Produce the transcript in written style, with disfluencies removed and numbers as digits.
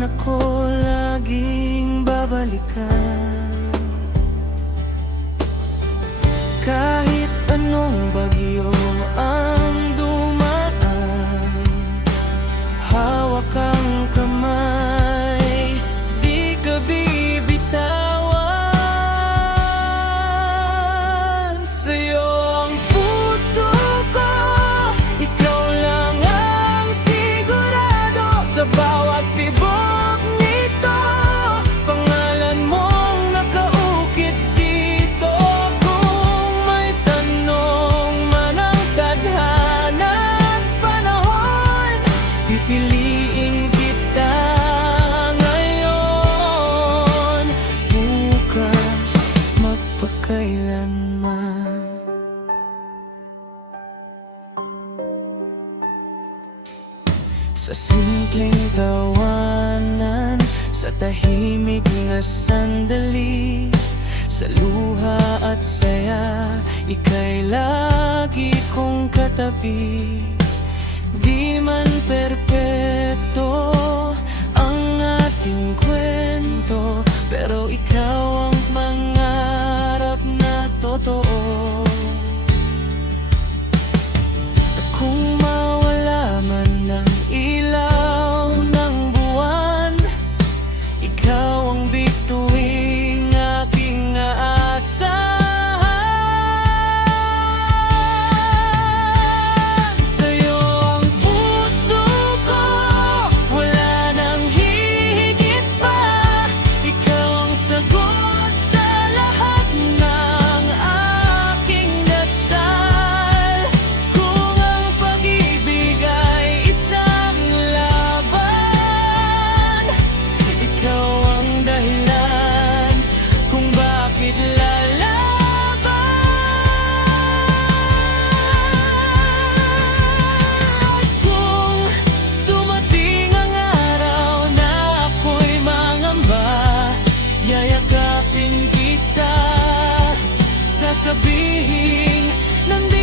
man ako laging babalikan. Kahit anong bagyo ang dumaan, hawak ang kamay, di ka bibitawan. Sa'yo ang puso ko, ikaw lang ang sigurado. Sa bawat tibok nito, pangalan mong nakaukit dito. Kung may tanong man ang tadhana at panahon, pipiliin kita ngayon, bukas, magpakailanman. Sa simpleng tawanan, sa tahimik na sandali, sa luha at saya, ika'y lagi kong katabi. Di man perpekto ang ating kwento, pero ikaw ang pangarap na totoo. At kung mawala man ng ilaw ng buwan, ikaw ang bituing aking aasahan. Sa'yo ang puso ko, wala nang hihigit pa. Ikaw ang sagot sa lahat ng aking dasal. Kung ang pag-ibig ay isang laban, ikaw ang dahilan kung bakit lalaban. At kung dumating ang araw na ako'y mangamba, yayakapin kita, sasabihin nandito